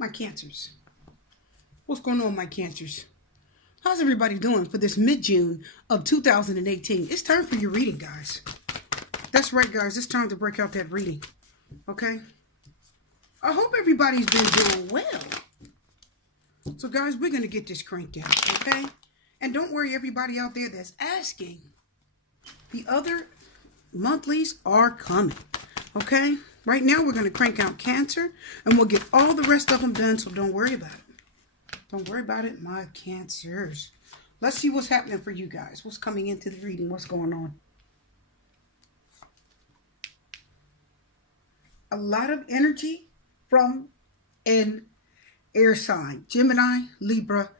My cancers. What's going on, my cancers? How's everybody doing for this mid-June of 2018? It's time for your reading, guys. That's right, guys. It's time to break out that reading. Okay? I hope everybody's been doing well. So, guys, we're going to get this cranked out, okay? And don't worry, everybody out there that's asking. The other monthlies are coming, okay? Right now, we're going to crank out Cancer, and we'll get all the rest of them done, so don't worry about it. Don't worry about it, my Cancers. Let's see what's happening for you guys. What's coming into the reading? What's going on? A lot of energy from an air sign. Gemini, Libra,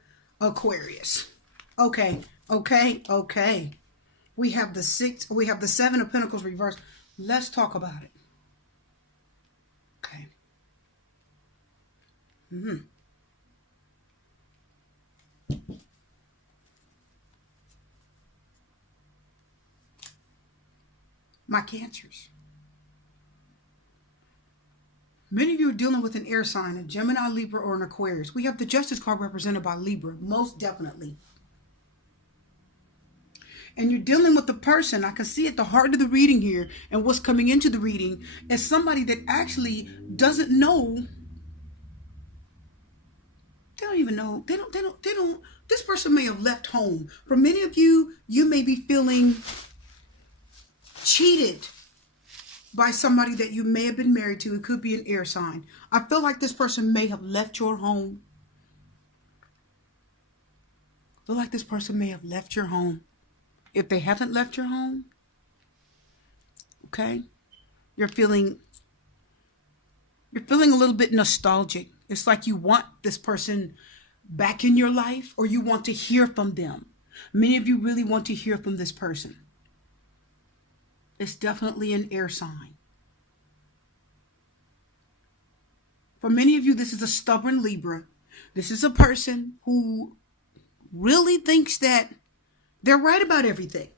Aquarius. Okay. We have the Seven of Pentacles reversed. Let's talk about it. Okay. My Cancers. Many of you are dealing with an air sign, a Gemini, Libra, or an Aquarius. We have the Justice card represented by Libra, most definitely. And you're dealing with the person, I can see at the heart of the reading here, and what's coming into the reading, is somebody that actually doesn't know. They don't even know. They don't. This person may have left home. For many of you, you may be feeling cheated by somebody that you may have been married to. It could be an air sign. I feel like this person may have left your home. I feel like this person may have left your home. If they haven't left your home, okay, you're feeling a little bit nostalgic. It's like you want this person back in your life, or you want to hear from them. Many of you really want to hear from this person. It's definitely an air sign. For many of you, this is a stubborn Libra. This is a person who really thinks that they're right about everything.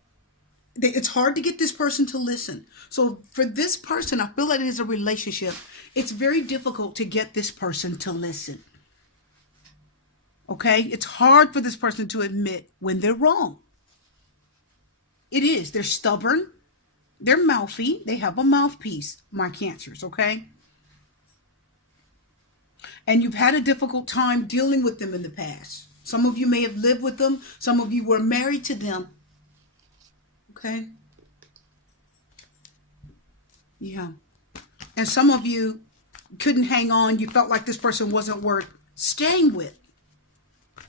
It's hard to get this person to listen. So for this person, I feel like it is a relationship. It's very difficult to get this person to listen. Okay? It's hard for this person to admit when they're wrong. It is. They're stubborn. They're mouthy. They have a mouthpiece, my Cancers, okay? And you've had a difficult time dealing with them in the past. Some of you may have lived with them. Some of you were married to them. Okay? Yeah. And some of you couldn't hang on. You felt like this person wasn't worth staying with.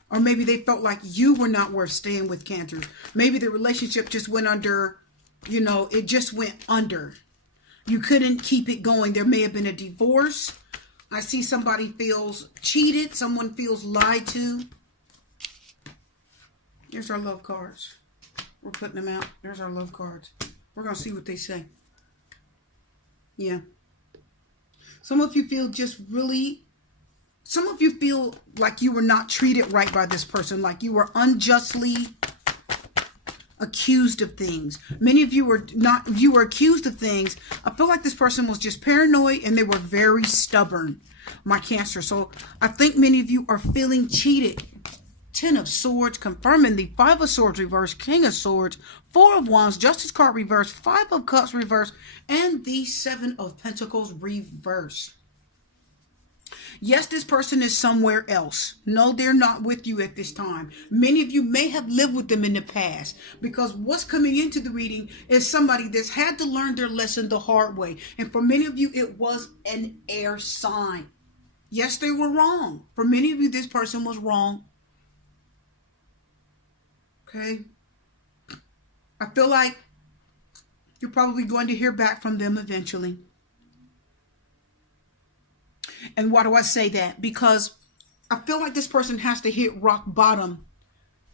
Or maybe they felt like you were not worth staying with, Cancer. Maybe the relationship just went under, it just went under. You couldn't keep it going. There may have been a divorce. I see somebody feels cheated. Someone feels lied to. Here's our love cards. We're putting them out. There's our love cards. We're going to see what they say. Yeah. Some of you feel some of you feel like you were not treated right by this person, like you were unjustly accused of things. Many of you were accused of things. I feel like this person was just paranoid and they were very stubborn, my Cancer. So I think many of you are feeling cheated. Ten of Swords, confirming the Five of Swords reverse, King of Swords, Four of Wands, Justice card reverse, Five of Cups reverse, and the Seven of Pentacles reverse. Yes, this person is somewhere else. No, they're not with you at this time. Many of you may have lived with them in the past, because what's coming into the reading is somebody that's had to learn their lesson the hard way. And for many of you, it was an air sign. Yes, they were wrong. For many of you, this person was wrong. Okay. I feel like you're probably going to hear back from them eventually. And why do I say that? Because I feel like this person has to hit rock bottom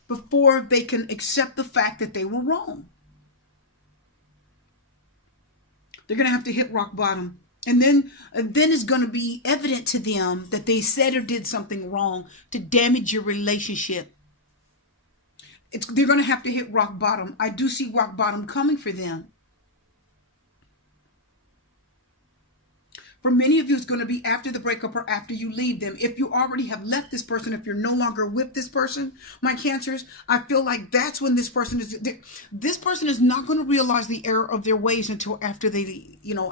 before they can accept the fact that they were wrong. They're going to have to hit rock bottom. And then it's going to be evident to them that they said or did something wrong to damage your relationship. They're going to have to hit rock bottom. I do see rock bottom coming for them. For many of you, it's going to be after the breakup or after you leave them. If you already have left this person, if you're no longer with this person, my Cancers, I feel like that's when this person is not going to realize the error of their ways until after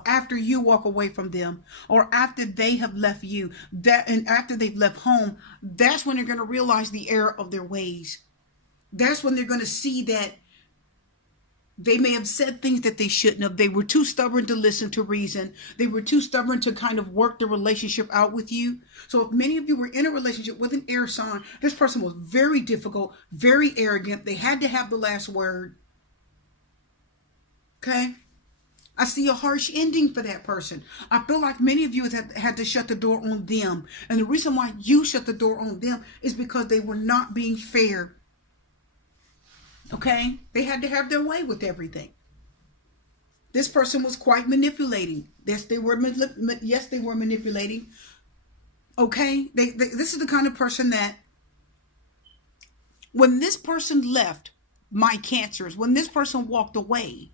after you walk away from them, or after they have left you, and after they've left home. That's when they're going to realize the error of their ways. That's when they're going to see that they may have said things that they shouldn't have. They were too stubborn to listen to reason. They were too stubborn to kind of work the relationship out with you. So if many of you were in a relationship with an air sign, this person was very difficult, very arrogant. They had to have the last word. Okay? I see a harsh ending for that person. I feel like many of you have had to shut the door on them. And the reason why you shut the door on them is because they were not being fair. Okay? They had to have their way with everything. This person was quite manipulating. Yes, they were manipulating. Okay? This is the kind of person that when this person left, my Cancers, when this person walked away,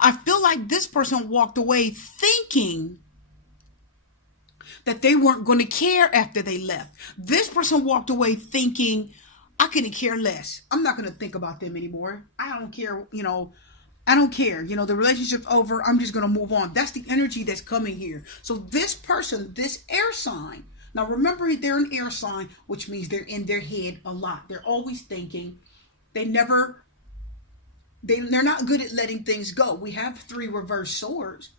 I feel like this person walked away thinking that they weren't going to care after they left. This person walked away thinking, I couldn't care less. I'm not going to think about them anymore. I don't care, I don't care. The relationship's over. I'm just going to move on. That's the energy that's coming here. So this person, this air sign, now remember they're an air sign, which means they're in their head a lot. They're always thinking. They're not good at letting things go. We have 3 reverse swords.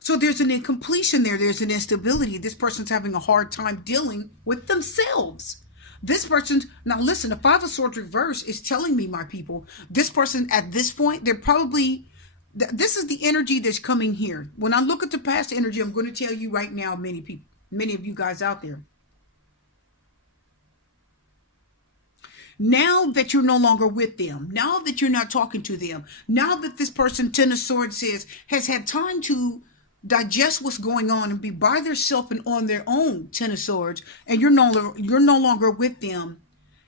So there's an incompletion there. There's an instability. This person's having a hard time dealing with themselves. This person, now listen, the 5 of Swords reverse is telling me, my people, this person at this point, they're probably, this is the energy that's coming here. When I look at the past energy, I'm going to tell you right now, many of you guys out there, now that you're no longer with them, now that you're not talking to them, now that this person, 10 of Swords, has had time to digest what's going on and be by themselves and on their own, 10 of Swords, and you're no longer with them,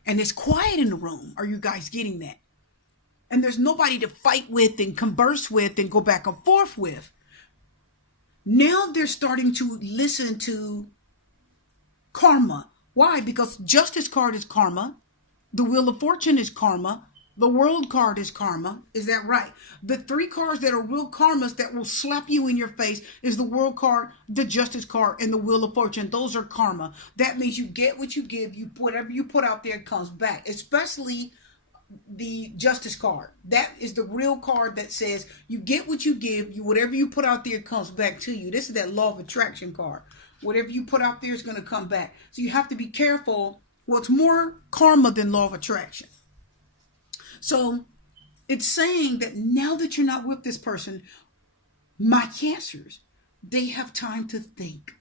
and it's quiet in the room. Are you guys getting that? And there's nobody to fight with and converse with and go back and forth with. Now they're starting to listen to karma. Why? Because Justice card is karma. The Wheel of Fortune is karma. The World card is karma. Is that right? The 3 cards that are real karmas that will slap you in your face is the World card, the Justice card, and the Wheel of Fortune. Those are karma. That means you get what you give. Whatever you put out there comes back. Especially the Justice card. That is the real card that says you get what you give. Whatever you put out there comes back to you. This is that Law of Attraction card. Whatever you put out there is going to come back. So you have to be careful. What's more karma than Law of Attraction? So it's saying that now that you're not with this person, my Cancers, they have time to think.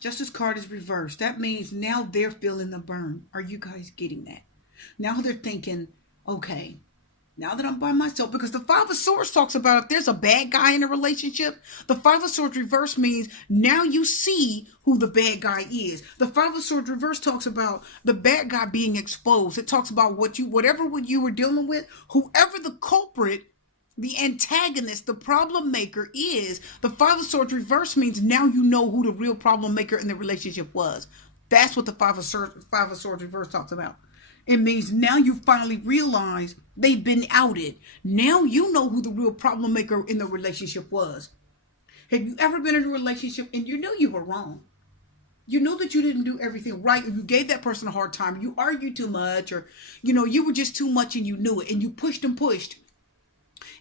Justice card is reversed. That means now they're feeling the burn. Are you guys getting that? Now they're thinking, okay, now that I'm by myself, because the 5 of Swords talks about if there's a bad guy in a relationship, the 5 of Swords reverse means now you see who the bad guy is. The 5 of Swords reverse talks about the bad guy being exposed. It talks about whatever you were dealing with, whoever the culprit, the antagonist, the problem maker is. The 5 of Swords reverse means now you know who the real problem maker in the relationship was. That's what the 5 of Swords reverse talks about. It means now you finally realize they've been outed. Now you know who the real problem maker in the relationship was. Have you ever been in a relationship and you knew you were wrong? You know that you didn't do everything right, or you gave that person a hard time, you argued too much, or you were just too much and you knew it, and you pushed and pushed.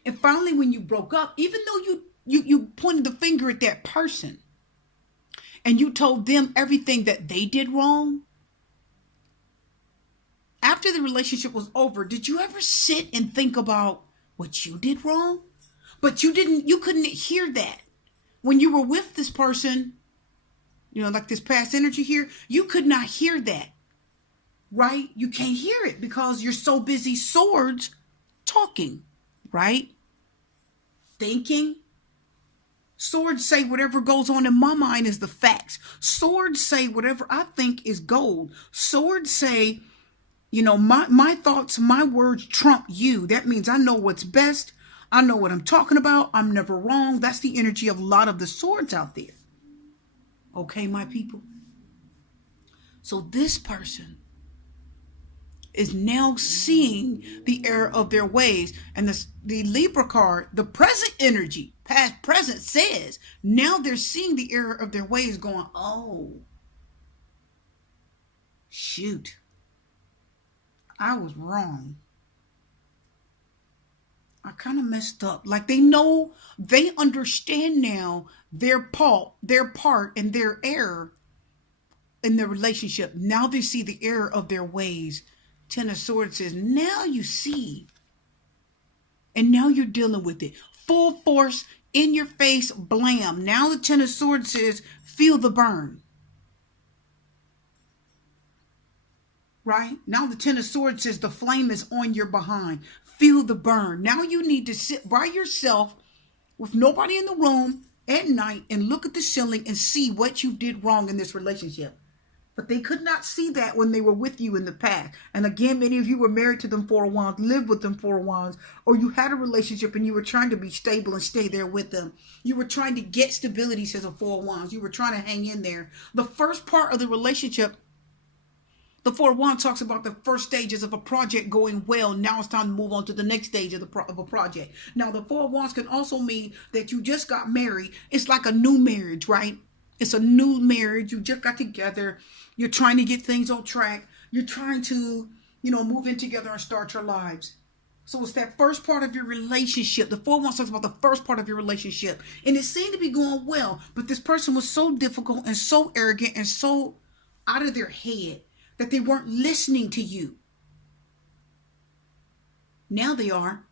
And finally when you broke up, even though you pointed the finger at that person and you told them everything that they did wrong, after the relationship was over, did you ever sit and think about what you did wrong? But you couldn't hear that. When you were with this person, like this past energy here, you could not hear that, right? You can't hear it because you're so busy Swords talking, right? Thinking. Swords say whatever goes on in my mind is the facts. Swords say whatever I think is gold. Swords say, my thoughts, my words trump you. That means I know what's best. I know what I'm talking about. I'm never wrong. That's the energy of a lot of the swords out there. Okay, my people. So this person is now seeing the error of their ways. And the Libra card, the present energy, past present, says now they're seeing the error of their ways, going, oh, shoot, I was wrong. I kind of messed up. Like they know, they understand now their part and their error in their relationship. Now they see the error of their ways. Ten of Swords says, now you see. And now you're dealing with it. Full force, in your face, blam. Now the Ten of Swords says, feel the burn. Right? Now the Ten of Swords says the flame is on your behind. Feel the burn. Now you need to sit by yourself with nobody in the room at night and look at the ceiling and see what you did wrong in this relationship. But they could not see that when they were with you in the past. And again, many of you were married to them 4 of Wands, lived with them 4 of Wands, or you had a relationship and you were trying to be stable and stay there with them. You were trying to get stability, says a 4 of Wands. You were trying to hang in there. The first part of the relationship, the 4 of Wands talks about the first stages of a project going well. Now it's time to move on to the next stage of a project. Now, the 4 of Wands can also mean that you just got married. It's like a new marriage, right? It's a new marriage. You just got together. You're trying to get things on track. You're trying to, move in together and start your lives. So it's that first part of your relationship. The 4 of Wands talks about the first part of your relationship. And it seemed to be going well. But this person was so difficult and so arrogant and so out of their head that they weren't listening to you. Now they are.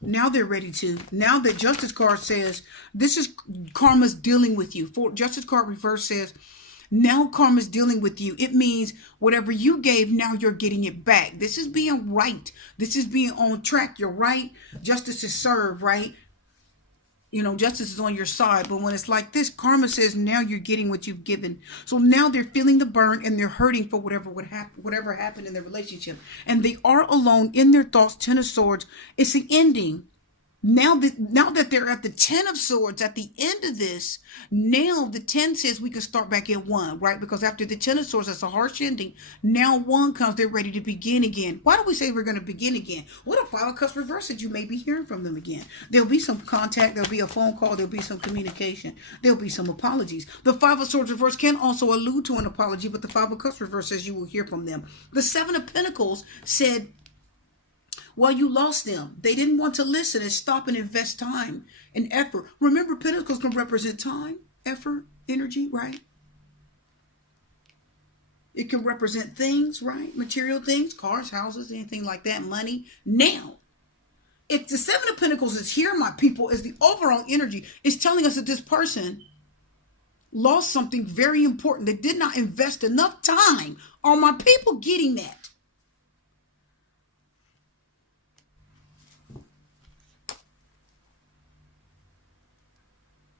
Now they're ready to. Now that Justice card says, this is karma's dealing with you. For Justice card reverse says, now karma's dealing with you. It means whatever you gave, now you're getting it back. This is being right. This is being on track. You're right. Justice is served, right? Justice is on your side. But when it's like this, karma says now you're getting what you've given. So now they're feeling the burn and they're hurting for whatever happened in their relationship. And they are alone in their thoughts. 10 of Swords. It's the ending. Now that they're at the 10 of Swords, at the end of this, now the 10 says we can start back at 1, right? Because after the 10 of Swords, that's a harsh ending. Now 1 comes, they're ready to begin again. Why do we say we're going to begin again? What if 5 of Cups reverse it? You may be hearing from them again. There'll be some contact. There'll be a phone call. There'll be some communication. There'll be some apologies. The 5 of Swords reverse can also allude to an apology, but the 5 of Cups reverse says you will hear from them. The 7 of Pentacles said, well, you lost them. They didn't want to listen and stop and invest time and effort. Remember, Pentacles can represent time, effort, energy, right? It can represent things, right? Material things, cars, houses, anything like that, money. Now, if the 7 of Pentacles is here, my people, is the overall energy, it's telling us that this person lost something very important. They did not invest enough time. Are my people getting that?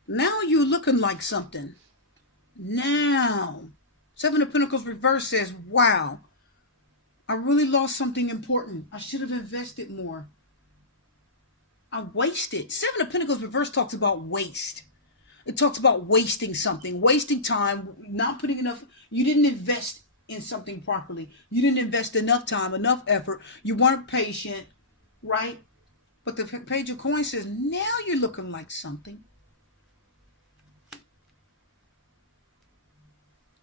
Now you're looking like something. Now, 7 of Pentacles reverse says, wow, I really lost something important. I should have invested more. I wasted. 7 of Pentacles reverse talks about waste. It talks about wasting something, wasting time, not putting enough. You didn't invest in something properly. You didn't invest enough time, enough effort. You weren't patient, right? But the Page of Coins says, now you're looking like something.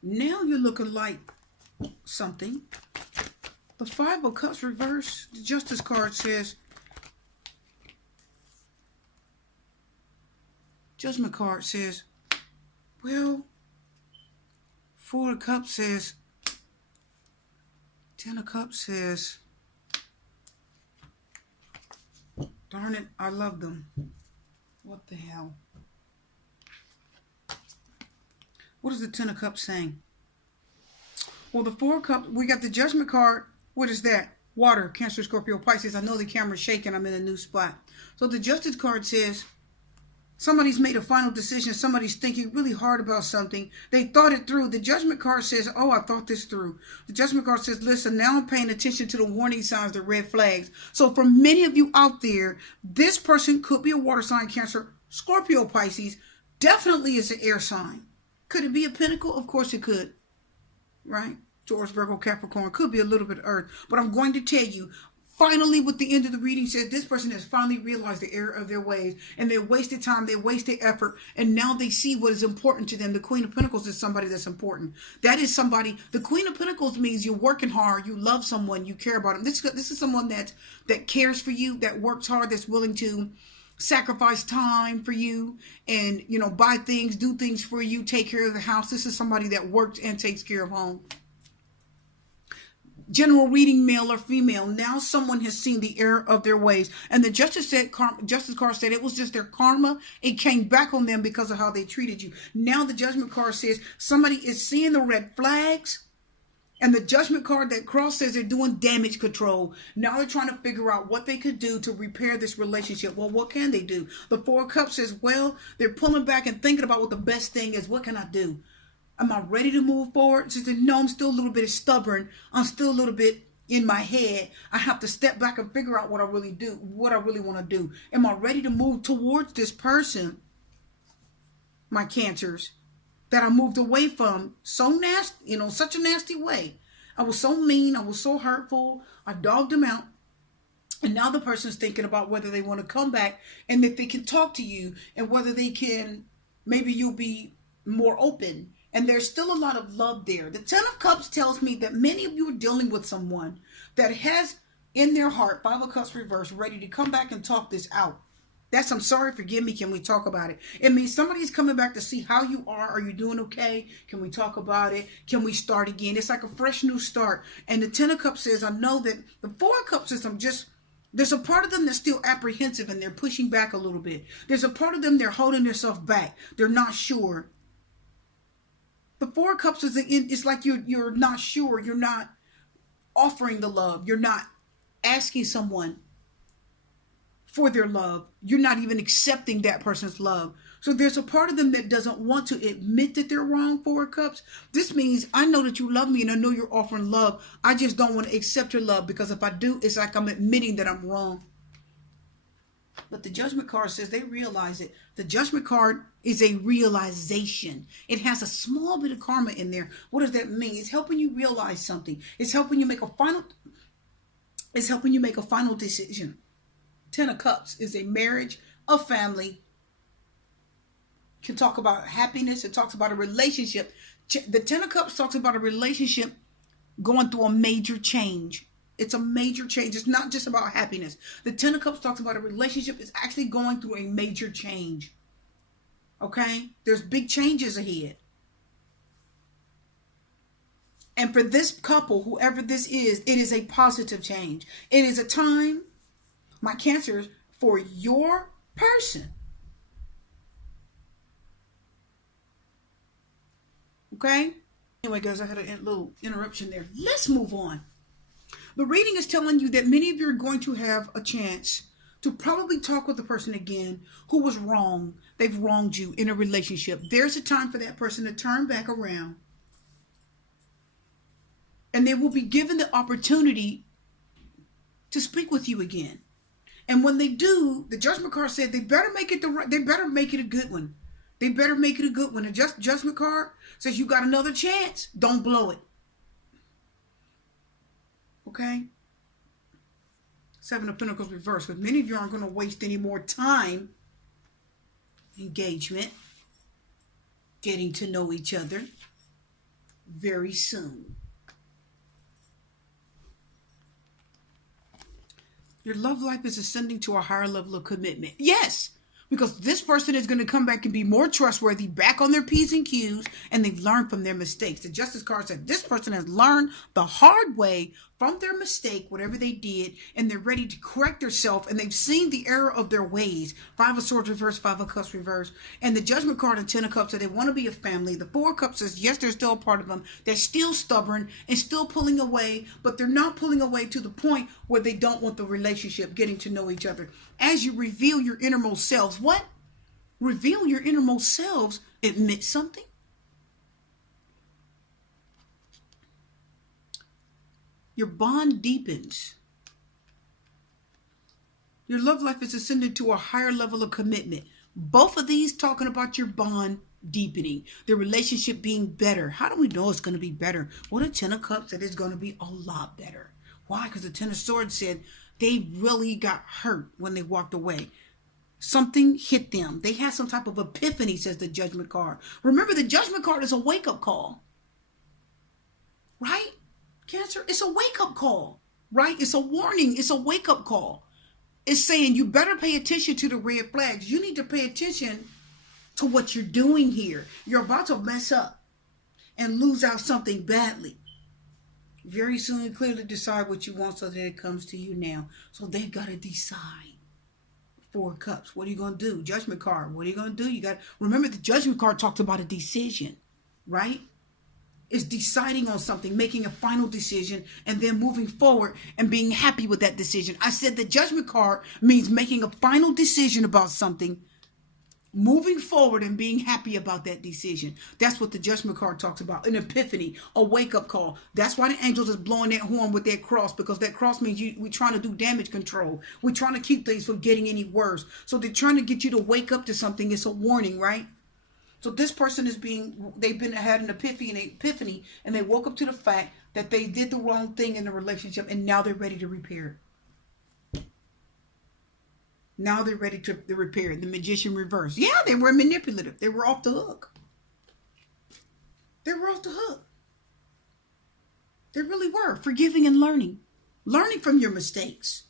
Now you're looking like something. The 5 of Cups reverse, the Justice card says, Judgment card says, well, 4 of Cups says, 10 of Cups says, darn it, I love them. What the hell? What is the 10 of Cups saying? Well, the 4 of Cups, we got the Judgment card. What is that? Water, Cancer, Scorpio, Pisces. I know the camera's shaking. I'm in a new spot. So the Justice card says, Somebody's made a final decision. Somebody's thinking really hard about something. They thought it through. The Judgment card says, oh, I thought this through. The Judgment card says, listen, now I'm paying attention to the warning signs, the red flags. So for many of you out there, this person could be a water sign, Cancer, Scorpio, Pisces. Definitely is an air sign. Could it be a Pentacle? Of course it could. Right? Taurus, Virgo, Capricorn. Could be a little bit of Earth. But I'm going to tell you, finally, with the end of the reading says this person has finally realized the error of their ways, and they wasted time, they wasted effort, and now they see what is important to them. The Queen of Pentacles is somebody that's important. That is somebody. The Queen of Pentacles means you're working hard, you love someone, you care about them. This is someone that cares for you, that works hard, that's willing to sacrifice time for you, and buy things, do things for you, take care of the house. This is somebody that works and takes care of home. General reading, male or female. Now someone has seen the error of their ways, and the Justice card said it was just their karma. It came back on them because of how they treated you. Now the Judgment card says somebody is seeing the red flags, and the Judgment card, that cross, says they're doing damage control. Now they're trying to figure out what they could do to repair this relationship. Well, what can they do? The Four of Cups says, well, they're pulling back and thinking about what the best thing is. What can I do? Am I ready to move forward? She said, no, I'm still a little bit stubborn. I'm still a little bit in my head. I have to step back and figure out what I really do, what I really want to do. Am I ready to move towards this person, my Cancers, that I moved away from so nasty, such a nasty way? I was so mean. I was so hurtful. I dogged them out. And now the person's thinking about whether they want to come back and if they can talk to you, and whether they can, maybe you'll be more open. And there's still a lot of love there. The Ten of Cups tells me that many of you are dealing with someone that has in their heart, Five of Cups reversed, ready to come back and talk this out. That's, I'm sorry, forgive me, can we talk about it? It means somebody's coming back to see how you are. Are you doing okay? Can we talk about it? Can we start again? It's like a fresh new start. And the Ten of Cups says, I know that the Four of Cups says, there's a part of them that's still apprehensive and they're pushing back a little bit. There's a part of them, they're holding themselves back. They're not sure. The Four of Cups is it's like you're not sure. You're not offering the love. You're not asking someone for their love. You're not even accepting that person's love. So there's a part of them that doesn't want to admit that they're wrong, Four of Cups. This means I know that you love me and I know you're offering love. I just don't want to accept your love, because if I do, it's like I'm admitting that I'm wrong. But the Judgment card says they realize it. The Judgment card is a realization. It has a small bit of karma in there. What does that mean? It's helping you realize something. It's helping you make a final decision. Ten of Cups is a marriage, a family. Can talk about happiness. It talks about a relationship. The Ten of Cups talks about a relationship going through a major change. It's a major change. It's not just about happiness. The Ten of Cups talks about a relationship is actually going through a major change. Okay? There's big changes ahead. And for this couple, whoever this is, it is a positive change. It is a time, my Cancers, for your person. Okay? Anyway, guys, I had a little interruption there. Let's move on. The reading is telling you that many of you are going to have a chance to probably talk with the person again who was wrong. They've wronged you in a relationship. There's a time for that person to turn back around. And they will be given the opportunity to speak with you again. And when they do, the Judgment card said they better make it a good one. They better make it a good one. The Judgment card says you got another chance. Don't blow it. Okay? Seven of Pentacles reversed. Because many of you aren't going to waste any more time. Engagement. Getting to know each other. Very soon. Your love life is ascending to a higher level of commitment. Yes! Because this person is going to come back and be more trustworthy, back on their P's and Q's, and they've learned from their mistakes. The Justice card said this person has learned the hard way from their mistake, whatever they did, and they're ready to correct themselves, and they've seen the error of their ways. Five of Swords reversed, Five of Cups reversed. And the Judgment card and Ten of Cups said they want to be a family. The Four of Cups says, yes, there's still a part of them. They're still stubborn and still pulling away, but they're not pulling away to the point where they don't want the relationship, getting to know each other. As you reveal your innermost selves, what Reveal your innermost selves. Admit something. Your bond deepens. Your love life is ascended to a higher level of commitment. Both of these talking about your bond deepening, the relationship being better. How do we know it's going to be better? Well, the Ten of Cups said it's going to be a lot better. Why? Because the Ten of Swords said they really got hurt when they walked away. Something hit them. They had some type of epiphany, says the Judgment card. Remember, the Judgment card is a wake-up call. Right? Cancer, it's a wake-up call. Right? It's a warning. It's a wake-up call. It's saying you better pay attention to the red flags. You need to pay attention to what you're doing here. You're about to mess up and lose out something badly. Very soon, clearly decide what you want so that it comes to you now. So they've got to decide. Four of Cups. What are you going to do? Judgment card. What are you going to do? You got remember the Judgment card talks about a decision, right? It's deciding on something, making a final decision, and then moving forward and being happy with that decision. I said the Judgment card means making a final decision about something, moving forward and being happy about that decision. That's what the Judgment card talks about. An epiphany, a wake-up call. That's why the angels is blowing that horn with that cross, because that cross means we're trying to do damage control. We're trying to keep things from getting any worse. So they're trying to get you to wake up to something. It's a warning, right? So this person had an epiphany, and they woke up to the fact that they did the wrong thing in the relationship, and now they're ready to repair it. Now they're ready to repair it. The Magician reverse. Yeah, they were manipulative. They were off the hook. They were off the hook. They really were. Forgiving and learning. Learning from your mistakes.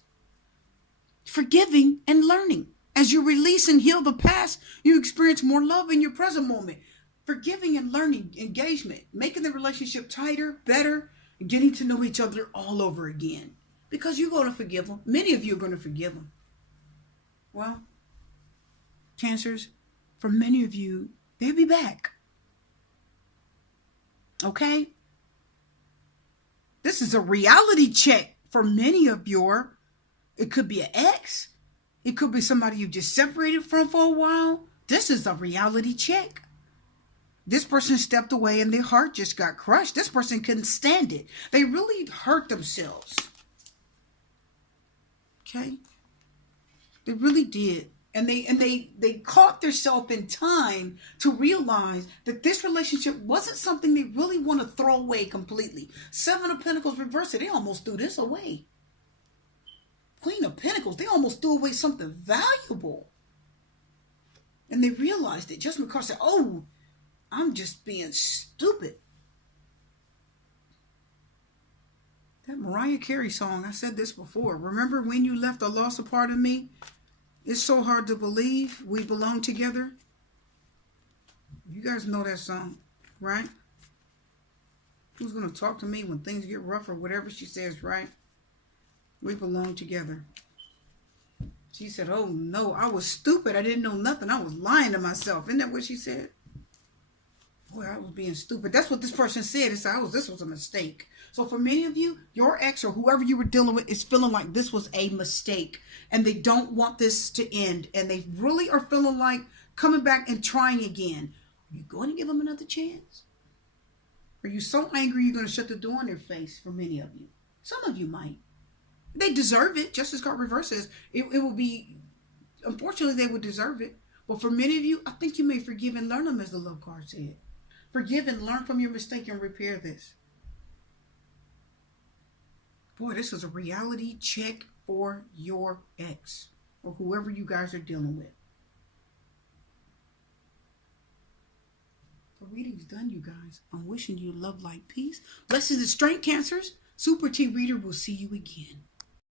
Forgiving and learning. As you release and heal the past, you experience more love in your present moment. Forgiving and learning, engagement, making the relationship tighter, better, and getting to know each other all over again. Because you're going to forgive them. Many of you are going to forgive them. Well, Cancers, for many of you, they'll be back. Okay? This is a reality check for many of it could be an ex. It could be somebody you just separated from for a while. This is a reality check. This person stepped away and their heart just got crushed. This person couldn't stand it. They really hurt themselves. Okay? They really did. And they caught themselves in time to realize that this relationship wasn't something they really want to throw away completely. Seven of Pentacles reversed. They almost threw this away. Queen of Pentacles, they almost threw away something valuable. And they realized it. Judgment card said, oh, I'm just being stupid. That Mariah Carey song, I said this before. Remember when you left or lost a part of me? It's so hard to believe we belong together. You guys know that song, right? Who's going to talk to me when things get rough or whatever she says, right? We belong together. She said, oh no, I was stupid. I didn't know nothing. I was lying to myself. Isn't that what she said? Boy, I was being stupid. That's what this person said. It said, this was a mistake. So for many of you, your ex or whoever you were dealing with is feeling like this was a mistake. And they don't want this to end. And they really are feeling like coming back and trying again. Are you going to give them another chance? Are you so angry you're going to shut the door in their face for many of you? Some of you might. They deserve it. Justice card reverses. It will be, unfortunately, they would deserve it. But for many of you, I think you may forgive and learn them, as the love card said. Forgive and learn from your mistake and repair this. Boy, this is a reality check for your ex or whoever you guys are dealing with. The reading's done, you guys. I'm wishing you love, light, peace. Blessings and strength, Cancers. Super T Reader will see you again.